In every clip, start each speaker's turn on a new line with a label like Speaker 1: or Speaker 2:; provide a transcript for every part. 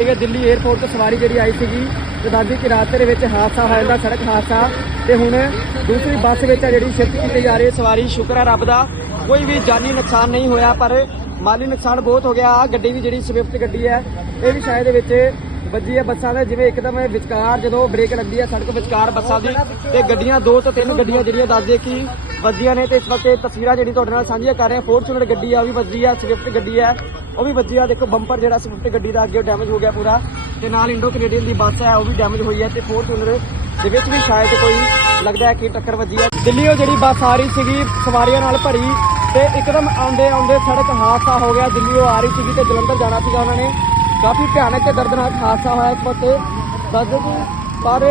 Speaker 1: ਇਹ ਦਿੱਲੀ 에ਅਰਪੋਰਟ ਤੋਂ ਸਵਾਰੀ ਜਿਹੜੀ ਆਈ ਸੀਗੀ, ਤੇ ਦੱਸਦੀ ਕਿ ਰਾਤ ਦੇ ਵਿੱਚ ਹਾਦਸਾ ਹੋਇਆ ਦਾ ਸੜਕ ਹਾਦਸਾ। ਤੇ ਹੁਣ ਦੂਸਰੀ ਬੱਸ ਵਿੱਚ ਆ ਜਿਹੜੀ ਸ਼ਿਫਟ ਕੀਤੀ ਜਾ ਰਹੀ ਹੈ ਸਵਾਰੀ, ਸ਼ੁਕਰ ਹੈ ਰੱਬ ਦਾ, ਕੋਈ ਵੀ ਜਾਨੀ ਨੁਕਸਾਨ ਨਹੀਂ ਹੋਇਆ, ਪਰ ਮਾਲੀ ਨੁਕਸਾਨ ਬਹੁਤ ਹੋ ਗਿਆ, ਆਹ ਗੱਡੀ ਵੀ ਜਿਹੜੀ ਸਵਿਫਟ ਗੱਡੀ ਹੈ, ਇਹ ਵੀ ਸ਼ਾਇਦ ਇਹਦੇ ਵਿੱਚ ਵੱਜੀ ਹੈ ਬੱਸਾਂ ਦੇ, ਜਿਵੇਂ ਇੱਕਦਮ ਵਿਚਕਾਰ ਜਦੋਂ ਬ੍ਰੇਕ ਲੱਗਦੀ ਹੈ ਸੜਕ ਵਿਚਕਾਰ ਬੱਸਾਂ ਦੀ, ਤੇ ਗੱਡੀਆਂ, ਦੋ ਤੋਂ ਤਿੰਨ ਗੱਡੀਆਂ ਜਿਹੜੀਆਂ ਦੱਸਦੇ ਕਿ ਵੱਜੀਆਂ ਨੇ ਤੇ ਇਸ ਵਕਤ ਇਹ ਤਸਵੀਰਾਂ ਜਿਹੜੀ ਤੁਹਾਡੇ ਨਾਲ ਸਾਂਝੀਆਂ ਕਰ ਰਹੇ ਹਾਂ। ਫੋਰਚੂਨਰ ਗੱਡੀ ਆ, ਉਹ ਵੀ ਵੱਜੀ ਆ ਸਵਿਫਟ ਗੱਡੀ ਹੈ ਉਹ ਵੀ ਵੱਜੀ ਆ। ਦੇਖੋ ਬੰਪਰ ਜਿਹੜਾ ਸਵਿਫਟ ਗੱਡੀ ਦਾ ਅੱਗੇ ਡੈਮੇਜ ਹੋ ਗਿਆ ਪੂਰਾ ਤੇ ਨਾਲ ਇੰਡੋ ਕੈਨੇਡੀਅਨ ਦੀ ਬੱਸ ਹੈ ਉਹ ਵੀ ਡੈਮੇਜ ਹੋਈ ਹੈ ਤੇ ਫੋਰਚੂਨਰ ਦੇ ਵਿੱਚ ਵੀ ਸ਼ਾਇਦ ਕੋਈ ਲੱਗਦਾ ਹੈ ਕਿ ਟੱਕਰ ਵੱਜੀ ਹੈ ਦਿੱਲੀ ਉਹ ਜਿਹੜੀ ਬੱਸ ਆ ਰਹੀ ਸੀਗੀ, ਸਵਾਰੀਆਂ ਨਾਲ ਭਰੀ ਤੇ ਇੱਕਦਮ ਆਉਂਦੇ ਆਉਂਦੇ ਸੜਕ ਹਾਦਸਾ ਹੋ ਗਿਆ। ਦਿੱਲੀ ਉਹ ਆ ਰਹੀ ਸੀਗੀ ਤੇ ਜਲੰਧਰ ਜਾਣਾ ਸੀਗਾ ਉਹਨਾਂ ਨੇ। ਕਾਫੀ ਭਿਆਨਕ ਤੇ ਦਰਦਨਾਕ ਹਾਦਸਾ ਹੋਇਆ ਇਸ ਵਕਤ। ਦੱਸਦੇ ਕਿ ਪਰ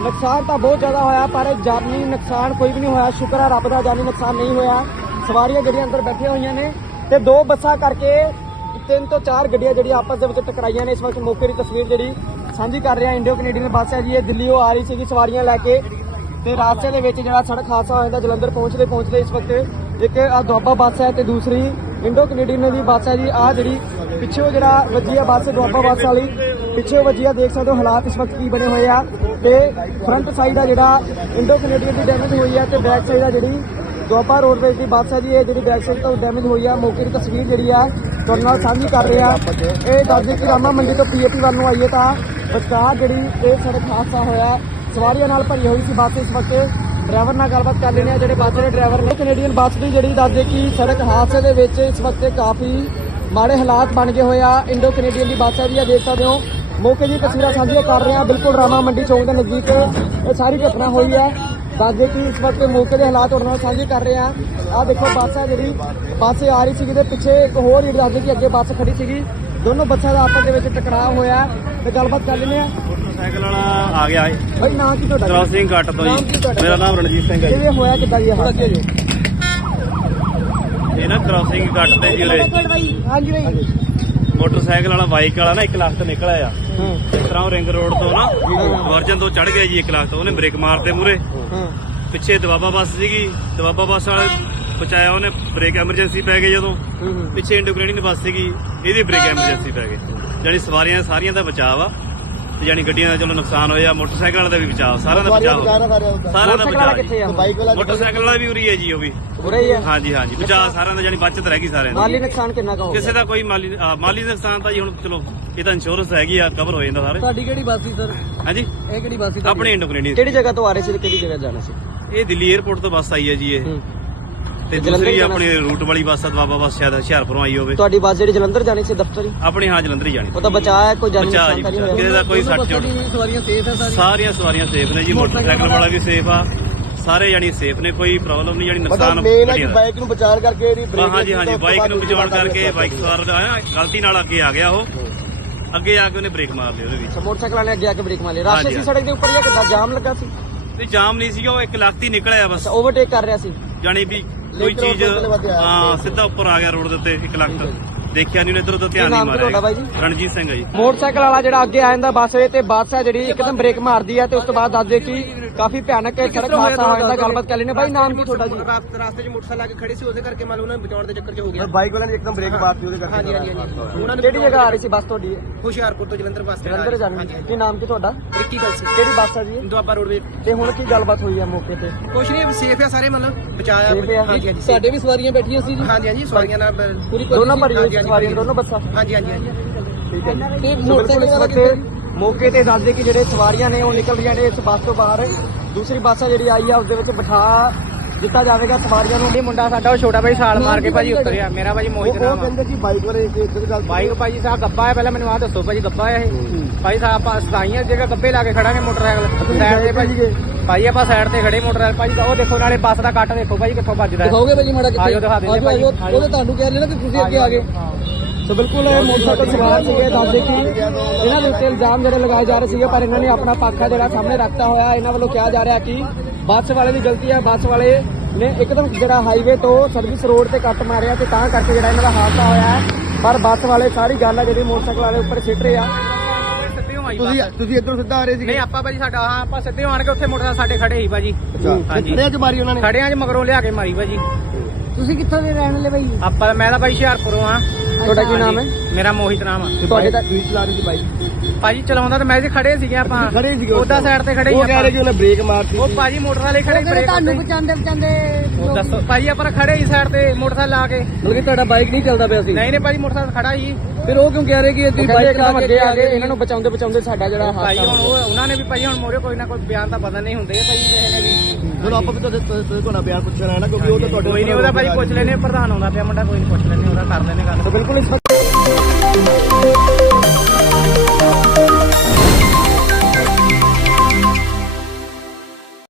Speaker 1: ਨੁਕਸਾਨ ਤਾਂ ਬਹੁਤ ਜ਼ਿਆਦਾ ਹੋਇਆ, ਪਰ ਜਾਨੀ ਨੁਕਸਾਨ ਕੋਈ ਵੀ ਨਹੀਂ ਹੋਇਆ। ਸ਼ੁਕਰ ਹੈ ਰੱਬ ਦਾ ਜਾਨੀ ਨੁਕਸਾਨ ਨਹੀਂ ਹੋਇਆ। ਸਵਾਰੀਆਂ ਜਿਹੜੀਆਂ ਅੰਦਰ ਬੈਠੀਆਂ ਹੋਈਆਂ ਨੇ ਤੇ ਦੋ ਬੱਸਾਂ ਕਰਕੇ ਤਿੰਨ ਤੋਂ ਚਾਰ ਗੱਡੀਆਂ ਜਿਹੜੀਆਂ ਆਪਸ ਦੇ ਵਿੱਚ ਟਕਰਾਈਆਂ ਨੇ। ਇਸ ਵਕਤ ਮੌਕੇ ਦੀ ਤਸਵੀਰ ਜਿਹੜੀ ਸਾਂਝੀ ਕਰ ਰਿਹਾ ਇੰਡੀਓ ਕੈਨੇਡੀਅਨ ਬੱਸ ਹੈ ਜੀ। ਇਹ ਦਿੱਲੀ ਉਹ ਆ ਰਹੀ ਸੀਗੀ ਸਵਾਰੀਆਂ ਲੈ ਕੇ ਤੇ ਰਾਸਤੇ ਦੇ ਵਿੱਚ ਜਿਹੜਾ ਸੜਕ ਹਾਦਸਾ ਹੋਇਆ ਦਾ ਜਲੰਧਰ ਪਹੁੰਚਦੇ ਪਹੁੰਚਦੇ ਇਸ ਵਕਤ ਇੱਕ ਆ ਦੁਆਬਾ ਬੱਸ ਹੈ ਤੇ ਦੂਸਰੀ ਇੰਡੋ ਕੈਨੇਡੀਅਨ ਦੀ ਬੱਸ ਹੈ ਜੀ। ਆ ਜਿਹੜੀ ਪਿੱਛੇ ਜਿਹੜਾ ਵੱਜੀ ਆ ਬੱਸ ਦੁਆਬਾ ਬੱਸ ਵਾਲੀ, ਪਿੱਛੇ ਵੱਜੀ ਆ, ਦੇਖ ਸਕਦੇ ਹੋ ਹਾਲਾਤ ਇਸ ਵਕਤ ਕੀ ਬਣੇ ਹੋਏ ਆ। ਤੇ ਫਰੰਟ ਸਾਈਡ ਦਾ ਜਿਹੜਾ ਇੰਡੋ ਕੈਨੇਡੀਅਨ ਦੀ ਡੈਮੇਜ ਹੋਈ ਹੈ ਤੇ ਬੈਕ ਸਾਈਡ ਦਾ ਜਿਹੜੀ ਦੁਆਬਾ ਰੋਡਵੇਜ਼ ਦੀ ਬੱਸ ਹੈ ਜੀ, ਇਹ ਜਿਹੜੀ ਬੈਕ ਸਾਈਡ ਤੋਂ ਡੈਮੇਜ ਹੋਈ ਆ, ਮੌਕੇ ਦੀ ਤਸਵੀਰ ਜਿਹੜੀ ਆ ਤੁਹਾਡੇ ਨਾਲ ਸਾਂਝੀ ਕਰ ਰਹੇ। ਆ ਇਹ ਦੱਸਦੇ ਕਿ ਰਾਮਾ ਮੰਡੀ ਤੋਂ ਪੀਏਪੀ ਵੱਲ ਨੂੰ ਆਈਏ ਤਾਂ ਵਿਚਕਾਰ ਜਿਹੜੀ ਇਹ ਸੜਕ ਹਾਦਸਾ ਹੋਇਆ, ਸਵਾਰੀਆਂ ਨਾਲ ਭਰੀ ਹੋਈ ਸੀ ਬੱਸ ਇਸ ਵਕਤ। ਡਰਾਈਵਰ ਨਾਲ ਗੱਲਬਾਤ ਕਰ ਲੈਣੇ ਆ ਜਿਹੜੇ ਬੱਸ ਦੇ ਡਰਾਈਵਰ ਨੇ। ਕੈਨੇਡੀਅਨ ਬੱਸ ਦੀ ਜਿਹੜੀ ਦੱਸਦੇ ਕਿ ਸੜਕ ਹਾਦਸੇ ਦੇ ਵਿੱਚ ਇਸ ਵਕਤ ਕਾਫੀ ਮਾੜੇ ਹਾਲਾਤ ਬਣ ਗਏ ਹੋਏ ਆ। ਇੰਡੋ ਕੈਨੇਡੀਅਨ ਦੀ ਬੱਸ ਹੈ ਜੀ ਇਹ ਦੇਖ ਸਕਦੇ ਹੋ। ਮੌਕੇ ਦੀ ਤਸਵੀਰਾਂ ਸਾਂਝੀਆਂ ਕਰ ਰਹੇ ਆ ਬਿਲਕੁਲ ਰਾਮਾ ਮੰਡੀ ਚੌਂਕ ਦੇ ਨਜ਼ਦੀਕ ਇਹ ਸਾਰੀ ਘਟਨਾ ਹੋਈ ਹੈ। ਦੱਸਦੇ ਕਿ ਇਸ ਵਕਤ ਮੌਕੇ ਦੇ ਹਾਲਾਤ ਤੁਹਾਡੇ ਨਾਲ ਸਾਂਝੇ ਕਰ ਰਹੇ ਆ ਆ ਦੇਖੋ ਬੱਸ ਹੈ ਜਿਹੜੀ ਬੱਸ ਆ ਰਹੀ ਸੀਗੀ ਤੇ ਪਿੱਛੇ ਇੱਕ ਹੋਰ ਜਿਹੜੀ ਦੱਸਦੇ ਕਿ ਅੱਗੇ ਬੱਸ ਖੜੀ ਸੀਗੀ। ਦੋਨੋਂ ਬੱਸਾਂ ਦਾ ਆਪਸ ਦੇ ਵਿੱਚ ਟਕਰਾਅ ਹੋਇਆ ਤੇ ਗੱਲਬਾਤ ਕਰ ਲੈਂਦੇ ਆ
Speaker 2: ਸਾਈਕਲ ਵਾਲਾ ਆ ਗਿਆ ਏ
Speaker 1: ਭਾਈ ਨਾਂ ਕੀ ਤੁਹਾਡਾ?
Speaker 2: ਕ੍ਰਾਸਿੰਗ ਘੱਟ ਤੋਂ ਜੀ? ਮੇਰਾ ਨਾਮ ਰਣਜੀਤ ਸਿੰਘ ਹੈ ਜੀ।
Speaker 1: ਕਿਵੇਂ ਹੋਇਆ ਕਿੱਦਾਂ ਜੀ ਇਹ ਹਾਦਸਾ
Speaker 2: ਇਹ ਨਾ ਕ੍ਰਾਸਿੰਗ ਘੱਟ ਤੇ ਜੀ ਉਰੇ।
Speaker 1: ਹਾਂਜੀ ਭਾਈ
Speaker 2: ਮੋਟਰਸਾਈਕਲ ਵਾਲਾ ਬਾਈਕ ਵਾਲਾ ਨਾ 1 ਲੱਖ ਤੋਂ ਨਿਕਲਿਆ ਆ।
Speaker 1: ਹਾਂ।
Speaker 2: ਇਸ ਤਰ੍ਹਾਂ ਉਹ ਰਿੰਗ ਰੋਡ ਤੋਂ ਨਾ ਵਰਜਨ ਤੋਂ ਚੜ ਗਿਆ ਜੀ 1 ਲੱਖ ਤੋਂ ਉਹਨੇ ਬ੍ਰੇਕ ਮਾਰਤੇ ਮੂਰੇ ਪਿੱਛੇ ਦਵਾਬਾ ਬੱਸ ਸੀਗੀ ਦਵਾਬਾ ਬੱਸ ਵਾਲੇ ਬਚਾਇਆ ਉਹਨੇ ਬ੍ਰੇਕ ਐਮਰਜੈਂਸੀ ਪੈ ਗਈ ਜਦੋਂ। ਪਿੱਛੇ ਇੰਡੋਕ੍ਰੇਨੀ ਬੱਸ ਸੀਗੀ ਇਹਦੀ ਬ੍ਰੇਕ ਐਮਰਜੈਂਸੀ ਪੈ ਗਈ। ਜਾਨੀ ਸਵਾਰੀਆਂ ਸਾਰੀਆਂ ਦਾ ਬਚਾਅ ਆ। ਤੇ ਜਾਨੀ ਗੱਡੀਆਂ ਦਾ ਚਲੋ ਨੁਕਸਾਨ ਹੋਇਆ ਮੋਟਰਸਾਈਕਲ ਦਾ ਵੀ ਬਚਾਅ ਸਾਰਿਆਂ ਦਾ ਬਚਾਅ ਸਾਰਿਆਂ ਦਾ ਬਚਾਅ। ਮੋਟਰਸਾਈਕਲ ਵਾਲਾ ਵੀ ਉਰੀ ਹੈ ਜੀ ਉਹ ਵੀ।
Speaker 1: ਉਰੇ ਹੀ
Speaker 2: ਹਾਂਜੀ ਹਾਂਜੀ ਬਚਾਅ ਸਾਰਿਆਂ ਦਾ ਜਾਨੀ ਬਚਤ ਰਹਿ ਗਈ ਸਾਰਿਆਂ
Speaker 1: ਮਾਲੀ
Speaker 2: ਦੀ
Speaker 1: ਨੁਕਸਾਨ ਕਿੰਨਾ ਕੁ ਹੋ
Speaker 2: ਕਿਸੇ ਦਾ ਕੋਈ ਮਾਲੀ ਮਾਲੀ ਨੁਕਸਾਨ ਤਾਂ ਜੀ ਹੁਣ ਚਲੋ ਇਹ ਤਾਂ ਇੰਸ਼ੋਰੈਂਸ ਹੈਗੀ ਆ ਕਵਰ ਹੋ ਜਾਂਦਾ ਸਾਰੇ।
Speaker 1: ਤੁਹਾਡੀ ਕਿਹੜੀ ਬੱਸ ਸੀ ਸਰ?
Speaker 2: ਹਾਂਜੀ?
Speaker 1: ਇਹ ਕਿਹੜੀ ਬੱਸ ਸੀ
Speaker 2: ਆਪਣੇ ਇੰਡੋਕ੍ਰੇਨੀ
Speaker 1: ਕਿਹੜੀ ਜਗ੍ਹਾ ਤੋਂ ਆ ਰਹੇ ਸੀ ਤੇ ਕਿਹੜੀ ਜਗ੍ਹਾ ਜਾਣਾ ਸੀ?
Speaker 2: ਇਹ ਦਿੱਲੀ 에ਅਰਪੋਰਟ ਤੋਂ ਬੱਸ ਆਈ ਹੈ ਜੀ ਇਹ। ਤੇ
Speaker 1: ਜਲੰਧਰ
Speaker 2: ਦੂਸਰੀ
Speaker 1: ਜਾਣਾ
Speaker 2: ਆਪਣੀ ਰੂਟ ਵਾਲੀ ਬੱਸ ਆ ਬਾਬਾ ਬੱਸ ਸ਼ਾਇਦ ਹੁਸ਼ਿਆਰਪੁਰੋਂ ਆਈ ਹੋਵੇ।
Speaker 1: ਤੁਹਾਡੀ ਬੱਸ ਜਿਹੜੀ ਜਲੰਧਰ ਜਾਣੀ ਸੀ ਦਫ਼ਤਰ ਹੀ?
Speaker 2: ਆਪਣੇ ਹਾਂ ਜਲੰਧਰ ਹੀ ਜਾਣੀ।
Speaker 1: ਉਹ ਤਾਂ ਬਚਾਅ ਹੈ ਕੋਈ ਜਾਨੀ
Speaker 2: ਬਚਾਅ
Speaker 1: ਨੁਕਸਾਨ
Speaker 2: ਜੀ
Speaker 1: ਤਾਂ ਨਹੀਂ
Speaker 2: ਬਚਾਅ। ਕਿਸੇ
Speaker 1: ਹੋਇਆ।
Speaker 2: ਦਾ ਕੋਈ ਸੱਟ ਚੋਟ
Speaker 1: ਸਵਾਰੀਆਂ ਸੇਫ ਹੈ
Speaker 2: ਸਾਰੀਆਂ। ਸਵਾਰੀਆਂ ਸੇਫ ਨੇ ਜੀ ਮੋਟਰਸਾਈਕਲ ਵਾਲਾ ਵੀ ਸੇਫ ਆ। ਸਾਰੇ ਜਾਨੀ ਸੇਫ ਨੇ ਕੋਈ ਪ੍ਰੋਬਲਮ ਨਹੀਂ ਜਾਨੀ ਨੁਕਸਾਨ
Speaker 3: ਮੇਨ ਹੈ
Speaker 2: ਗੱਡੀਆਂ
Speaker 3: ਕਿ
Speaker 2: ਦਾ।
Speaker 3: ਬਾਈਕ ਨੂੰ ਬਚਾਉਣ ਕਰਕੇ ਇਹਦੀ
Speaker 2: ਹਾਂ,
Speaker 3: ਬ੍ਰੇਕ
Speaker 2: ਹਾਂਜੀ ਹਾਂਜੀ ਬਾਈਕ ਨੂੰ ਬਚਾਉਣ ਕਰਕੇ ਬਾਈਕ ਸਵਾਰ ਦਾ ਨਾ ਗਲਤੀ ਨਾਲ ਅੱਗੇ ਆ ਗਿਆ ਉਹ। ਅੱਗੇ ਆ ਕੇ ਉਹਨੇ ਬ੍ਰੇਕ ਮਾਰ ਲਈ ਉਹਦੇ ਵਿੱਚ।
Speaker 1: ਮੋਟਰਸਾਈਕਲ ਵਾਲੇ ਅੱਗੇ ਆ ਕੇ ਬ੍ਰੇਕ ਮਾਰੀ ਰਾਸਤੇ
Speaker 2: ਹਾਂਜੀ,
Speaker 1: ਸੀ ਸੜਕ ਦੇ ਉੱਪਰ ਜਾਂ ਕਿੱਦਾਂ? ਜਾਮ ਲੱਗਾ ਸੀ?
Speaker 2: ਤੇ ਜਾਮ ਨਹੀਂ ਸੀਗਾ ਉਹ ਇੱਕ ਲੱਖ ਦੀ ਨਿਕਲਿਆ ਬਸ।
Speaker 1: ਓਵਰਟੇਕ ਕਰ ਰਿਹਾ ਸੀ।
Speaker 2: ਜਾਨੀ ਵੀ ਕੋਈ ਚੀਜ਼। ਹਾਂ ਸਿੱਧਾ ਉੱਪਰ ਆ ਗਿਆ ਰੋਡ ਦੇ ਉੱਤੇ ਇੱਕ ਲੱਖ ਦੇਖਿਆ ਨਹੀਂ ਇਧਰ ਉਧਰ ਧਿਆਨ
Speaker 1: ਨਾਮ
Speaker 2: ਨਹੀਂ
Speaker 1: ਕੀ ਤੁਹਾਡਾ ਬਾਈ
Speaker 2: ਮਾਰਿਆ
Speaker 1: ਜੀ?
Speaker 2: ਰਣਜੀਤ ਸਿੰਘ ਹੈ ਜੀ।
Speaker 1: ਮੋਟਰਸਾਈਕਲ ਵਾਲਾ ਜਿਹੜਾ ਅੱਗੇ ਆ ਜਾਂਦਾ ਬੱਸ ਤੇ ਬੱਸ ਹੈ ਜਿਹੜੀ ਇੱਕਦਮ ਬ੍ਰੇਕ ਮਾਰਦੀ ਹੈ ਤੇ ਉਸ ਤੋਂ ਬਾਅਦ ਦੱਸਦੇ ਕਿ ਕਾਫੀ ਭਿਆਨਕ ਸੜਕ ਹਾਦਸਾ ਹੋਇਆ ਦਾ ਗੱਲਬਾਤ ਕਰ ਲੈਣੇ ਬਾਈ ਨਾਮ ਕੀ ਤੁਹਾਡਾ ਜੀ?
Speaker 4: ਰਾਸਤੇ 'ਚ ਮੋਟਰਸਾਈਕਲ ਆ ਕੇ ਖੜੇ ਸੀ ਉਹਦੇ ਕਰਕੇ ਮੰਨ ਲਓ ਉਹਨਾਂ ਨੇ ਬਚਾਉਣ ਦੇ ਚੱਕਰ 'ਚ ਹੋ ਗਿਆ।
Speaker 3: ਬਾਈਕ ਵਾਲਿਆਂ ਨੇ ਇੱਕਦਮ ਬ੍ਰੇਕ ਮਾਰਤੀ ਉਹਦੇ ਕਰਕੇ
Speaker 4: ਹਾਂਜੀ ਹਾਂਜੀ ਹਾਂਜੀ। ਉਹਨਾਂ ਨੇ
Speaker 1: ਕਿਹੜੀ ਜਗ੍ਹਾ ਆ ਰਹੀ ਸੀ ਬੱਸ ਤੁਹਾਡੀ?
Speaker 4: ਹੁਸ਼ਿਆਰਪੁਰ ਤੋਂ ਜਲੰਧਰ ਬੱਸ
Speaker 1: ਜਲੰਧਰ ਜਾਣੀ ਕੀ ਨਾਮ ਕੀ ਤੁਹਾਡਾ?
Speaker 4: ਰਿੱਕੀ ਗੱਲ ਸੀ
Speaker 1: ਕਿਹੜੀ ਬੱਸ ਹੈ ਜੀ?
Speaker 4: ਦੁਆਬਾ ਰੋਡਵੇ
Speaker 1: ਤੇ ਹੁਣ ਕੀ ਗੱਲਬਾਤ ਹੋਈ ਹੈ ਮੌਕੇ ਤੇ?
Speaker 4: ਕੁਛ ਨਹੀਂ ਸੇਫ ਆ ਸਾਰੇ ਮਤਲਬ। ਬਚਾਇਆ।
Speaker 1: ਆ?
Speaker 4: ਹਾਂਜੀ ਹਾਂਜੀ
Speaker 1: ਸਾਡੇ ਵੀ ਸਵਾਰੀਆਂ ਬੈਠੀਆਂ ਸੀ ਜੀ।
Speaker 4: ਹਾਂਜੀ ਹਾਂਜੀ ਸਵਾਰੀਆਂ ਨਾਲ
Speaker 1: ਦੋਨੋਂ ਭਰੀ ਹੋਈ ਸਵਾਰੀਆਂ ਦੋਨੋਂ ਬੱਸਾਂ।
Speaker 4: ਹਾਂਜੀ ਹਾਂਜੀ ਹਾਂਜੀ।
Speaker 1: ਠੀਕ ਹੈ। ਤੇ ਮੋਟਰਸਾਈਕਲ ਵਾਲਾ ਮੌਕੇ ਤੇ ਦੱਸਦੇ ਕਿ ਜਿਹੜੇ ਸਵਾਰੀਆਂ ਨੇ ਉਹ ਨਿਕਲ ਰਹੀਆਂ ਨੇ ਇਸ ਬੱਸ ਤੋਂ ਬਾਹਰ। ਦੂਸਰੀ ਬੱਸ ਆ ਜਿਹੜੀ ਆਈ ਆ ਉਸ ਦੇ ਵਿੱਚ ਬਿਠਾ ਦਿੱਤਾ ਜਾਵੇਗਾ ਸਵਾਰੀਆਂ ਨੂੰ। ਇਹ ਮੁੰਡਾ ਸਾਡਾ ਉਹ ਛੋਟਾ ਭਾਈ ਛਾਲ ਮਾਰ ਕੇ ਭਾਜੀ ਉਤਰਿਆ ਮੇਰਾ ਭਾਜੀ ਮੋਹਿਤ
Speaker 3: ਉਹ
Speaker 1: ਨਾਮ ਆ।
Speaker 3: ਕਹਿੰਦੇ ਕਿ ਬਾਈਕ ਵਾਲੇ ਇੱਕ ਇੱਧਰ ਗੱਲ
Speaker 1: ਬਾਈਕ ਭਾਜੀ ਸਾਹਿਬ ਗੱਬਾ ਹੈ ਪਹਿਲਾਂ ਮੈਨੂੰ ਆਹ ਦੱਸੋ ਭਾਜੀ ਗੱਬਾ ਹੈ ਇਹ। ਭਾਈ ਸਾਹਿਬ ਆਪਾਂ ਸਦਾਈਆਂ ਜਗ੍ਹਾ ਗੱਬੇ ਲਾ ਕੇ ਖੜਾਂਗੇ ਮੋਟਰਸਾਈਕਲ ਸਾਈਡ ਤੇ ਭਾਜੀ। ਭਾਈ ਆਪਾਂ ਸਾਈਡ ਤੇ ਖੜੇ ਮੋਟਰਸਾਈਕਲ ਭਾਜੀ ਉਹ ਦੇਖੋ ਨਾਲੇ ਬੱਸ ਦਾ ਕੱਟ ਦੇਖੋ ਭਾਜੀ ਕਿੱਥੋਂ ਵੱਜਦਾ ਹੈ।
Speaker 4: ਦਿਖਾਓਗੇ ਭਾਜੀ ਮਾੜਾ ਕਿੱਥੇ?
Speaker 1: ਆਜੋ ਦਿਖਾ ਦਿੰਦੇ ਭਾਜੀ ਆਜੋ।
Speaker 4: ਉਹਦੇ ਤੁਹਾਨੂੰ ਕਹਿ ਲੈਣਾ ਕਿ ਤੁਸੀਂ ਅੱਗੇ ਆ ਗਏ।
Speaker 1: ਸੋ ਬਿਲਕੁਲ ਇਹ ਮੋਟਰਸਾਈਕਲ ਸਵਾਰ ਸੀਗੇ ਦੱਸਦੇ ਕਿ ਇਹਨਾਂ ਦੇ ਉੱਤੇ ਇਲਜ਼ਾਮ ਜਿਹੜੇ ਲਗਾਏ ਜਾ ਰਹੇ ਸੀਗੇ ਪਰ ਇਹਨਾਂ ਨੇ ਆਪਣਾ ਪੱਖ ਆ ਜਿਹੜਾ ਸਾਹਮਣੇ ਰੱਖਤਾ ਹੋਇਆ ਇਹਨਾਂ ਵੱਲੋਂ ਕਿਹਾ ਜਾ ਰਿਹਾ ਕਿ ਬੱਸ ਵਾਲੇ ਦੀ ਗਲਤੀ ਹੈ। ਬੱਸ ਵਾਲੇ ਨੇ ਇੱਕਦਮ ਜਿਹੜਾ ਹਾਈਵੇ ਤੋਂ ਸਰਵਿਸ ਰੋਡ ਤੇ ਕੱਟ ਮਾਰਿਆ ਤੇ ਤਾਂ ਕਰਕੇ ਜਿਹੜਾ ਇਹਨਾਂ ਦਾ ਹਾਦਸਾ ਹੋਇਆ ਹੈ। ਪਰ ਬੱਸ ਵਾਲੇ ਸਾਰੀ ਗੱਲ ਆ ਜਿਹੜੀ ਮੋਟਰਸਾਈਕਲ ਵਾਲੇ ਉੱਪਰ ਸਿੱਟ ਰਹੇ ਆ।
Speaker 3: ਤੁਸੀਂ ਤੁਸੀਂ ਇੱਧਰੋਂ ਸਿੱਧਾ ਆ ਰਹੇ ਸੀ
Speaker 1: ਨਹੀਂ ਆਪਾਂ ਭਾਜੀ ਸਾਡਾ ਹਾਂ ਆਪਾਂ ਸਿੱਧੇ ਆਣ ਕੇ ਉੱਥੇ ਮੋਟਰਸਾਈਕਲ ਸਾਡੇ ਖੜੇ ਸੀ ਭਾਜੀ। ਹਾਂਜੀ।
Speaker 3: ਖੜਿਆ ਚ ਮਾਰੀ ਉਹਨਾਂ ਨੇ?
Speaker 1: ਖੜਿਆਂ 'ਚ ਮਗਰੋਂ ਲਿਆ ਕੇ ਮਾਰੀ ਭਾਜੀ।
Speaker 4: ਤੁਸੀਂ ਕਿੱਥੋਂ ਦੇ ਰਹਿਣ ਵਾਲੇ
Speaker 1: ਆਪਾਂ ਮੈਂ ਤਾਂ ਭਾਈ ਹੁਸ਼ਿਆਰਪੁਰੋਂ ਆ
Speaker 3: ਤੁਹਾਡਾ ਕੀ ਨਾਮ ਹੈ?
Speaker 4: ਮੇਰਾ ਮੋਹਿਤ ਨਾਮ ਆ।
Speaker 3: ਤੁਹਾਡੇ ਤਾਂ ਤੁਸੀਂ ਚਲਾ ਰਹੇ ਸੀ ਬਾਈਕ
Speaker 4: ਭਾਜੀ ਚਲਾਉਂਦਾ ਤਾਂ ਮੈਂ ਜੀ ਖੜੇ ਸੀਗੇ ਆਪਾਂ।
Speaker 3: ਖੜੇ ਸੀਗੇ
Speaker 4: ਉਹਦਾ? ਸਾਈਡ ਤੇ ਖੜੇ
Speaker 3: ਉਹ
Speaker 4: ਸੀ
Speaker 3: ਕਹਿ ਰਹੇ ਕਿ ਉਹਨੇ ਬ੍ਰੇਕ ਮਾਰਤੀ
Speaker 4: ਉਹ ਭਾਜੀ ਮੋਟਰਸਾਈਕਲ ਖੜੇ ਬ੍ਰੇਕ
Speaker 5: ਤੁਹਾਨੂੰ ਬਚਾਉਂਦੇ ਬਚਾਉਂਦੇ
Speaker 4: ਉਹ ਦੱਸੋ। ਭਾਜੀ ਆਪਾਂ ਖੜੇ ਹੀ ਸਾਈਡ ਤੇ ਮੋਟਰਸਾਈਕਲ ਲਾ ਕੇ।
Speaker 1: ਮਤਲਬ ਕਿ ਤੁਹਾਡਾ ਬਾਈਕ ਨਹੀਂ ਚੱਲਦਾ ਪਿਆ ਸੀ।
Speaker 4: ਨਹੀਂ ਨਹੀਂ ਭਾਜੀ ਮੋਟਰਸਾਈਕਲ ਖੜਾ ਹੀ
Speaker 1: ਫਿਰ ਉਹ ਕਿਉਂ ਕਹਿ ਰਹੇ ਕਿ ਤੁਸੀਂ ਬਾਈਕ ਅੱਗੇ ਆ ਗਏ? ਇਹਨਾਂ ਨੂੰ ਬਚਾਉਂਦੇ ਬਚਾਉਂਦੇ ਸਾਡਾ ਜਿਹੜਾ
Speaker 4: ਭਾਜੀ
Speaker 1: ਹਾਦਸਾ
Speaker 4: ਹੁਣ ਉਹ ਉਹਨਾਂ ਨੇ ਵੀ ਭਾਜੀ ਹੁਣ ਮੋਰੇ ਕੋਈ ਨਾ ਕੋਈ ਬਿਆਨ ਤਾਂ ਬਦਲ ਨਹੀਂ ਹੁੰਦੇ ਭਾਜੀ ਕਿਸੇ ਨੇ ਵੀ।
Speaker 3: ਚਲੋ ਆਪਾਂ ਵੀ ਤੁਹਾਡੇ ਤੁਹਾਡੇ ਕੋਲ ਬਿਆਨ ਪੁੱਛਣਾ ਹੈ ਨਾ ਕਿਉਂਕਿ ਉਹ ਤਾਂ ਤੁਹਾਡੇ
Speaker 4: ਕੋਈ ਨਹੀਂ ਉਹਦਾ ਭਾਜੀ ਪੁੱਛ ਲੈਨੇ ਪ੍ਰਧਾਨ ਆਉਂਦਾ ਪਿਆ ਮੁੰਡਾ ਕੋਈ ਨਹੀਂ ਪੁੱਛ ਲੈਨੇ ਉਹਦਾ ਕਰ ਲੈਨੇ ਗੱਲ।
Speaker 3: ਬਿਲਕੁਲ ਇਸ